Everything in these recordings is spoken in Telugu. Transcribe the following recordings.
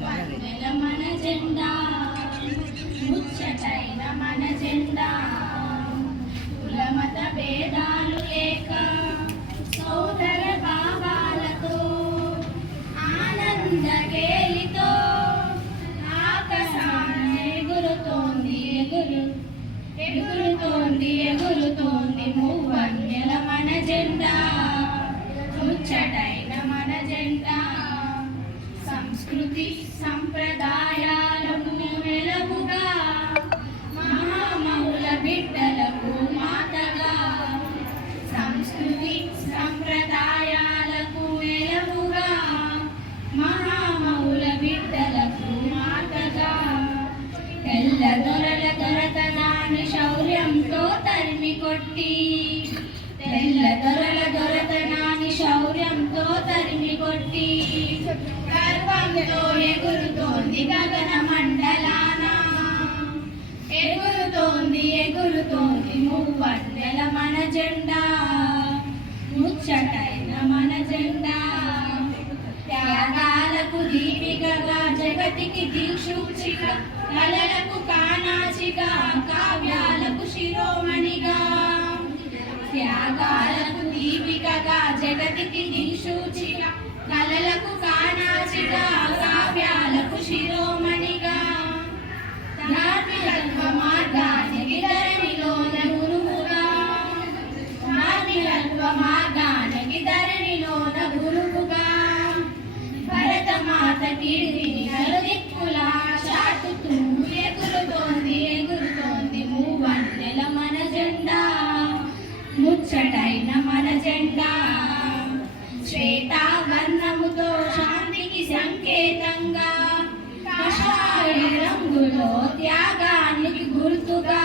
వన్నెల మన జెండా ముచ్చటైన మన జెండా కులమత భేదాలు లేక సోదర భావాలతో ఆనంద గేలితో ఆకాశాన్ని ఎగురుతోంది మూవన్నెల మన జెండా ముచ్చటైన మన జెండా సంస్కృతి సంప్రదాయాలను వెలుగుగా మహామహుల బిడ్డలకు మాతగా సంస్కృతి సంప్రదాయాలకు వెలుగుగా మహామహుల బిడ్డలకు మాతగా తెల్ల దొరల దొరతనాన్ని శౌర్యంతో తరిమి కొట్టి తెల్ల దొరల దొరతనాన్ని శౌర్యంతో తరిమి కొట్టి గర్వంతో ఎగురుతోంది గగన మండలాన ఎగురుతోంది మూవన్నెల మన జెండా ముచ్చటైన మన జెండా త్యాగాలకు దీపికగా జగతికి దిక్సూచిగా కలలకు కానాచిగా కావ్యాలకు శిరోమణిగా త్యాగాలకు దీపికగా జగతికి దిక్సూచిగా కలలకు కానాచిగా కావ్యాలకు శిరోమణిగా ధార్మికత్వ మార్గానికి ధరణిలోన గురువుగా ధార్మికత్వ మార్గానికి ధరణిలోన గురువుగా భరతమాత కీర్తిని నలుదిక్కులా చాటుతూ ఎగురుతోంది మూవన్నెల మన జెండా ముచ్చటైన మన జెండా శ్వేతావర్ణముతో శాంతికి సంకేతంగా కాషాయ రంగులో త్యాగానికి గుర్తుగా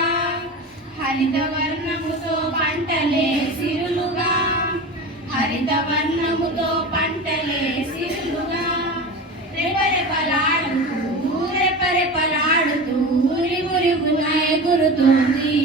హరిత వర్ణముతో పంటలే సిరులుగా హరిత వర్ణముతో పంటలే సిరులుగా రెపరెపలాడుతూ ఉరిగురుగున ఎగురుతోంది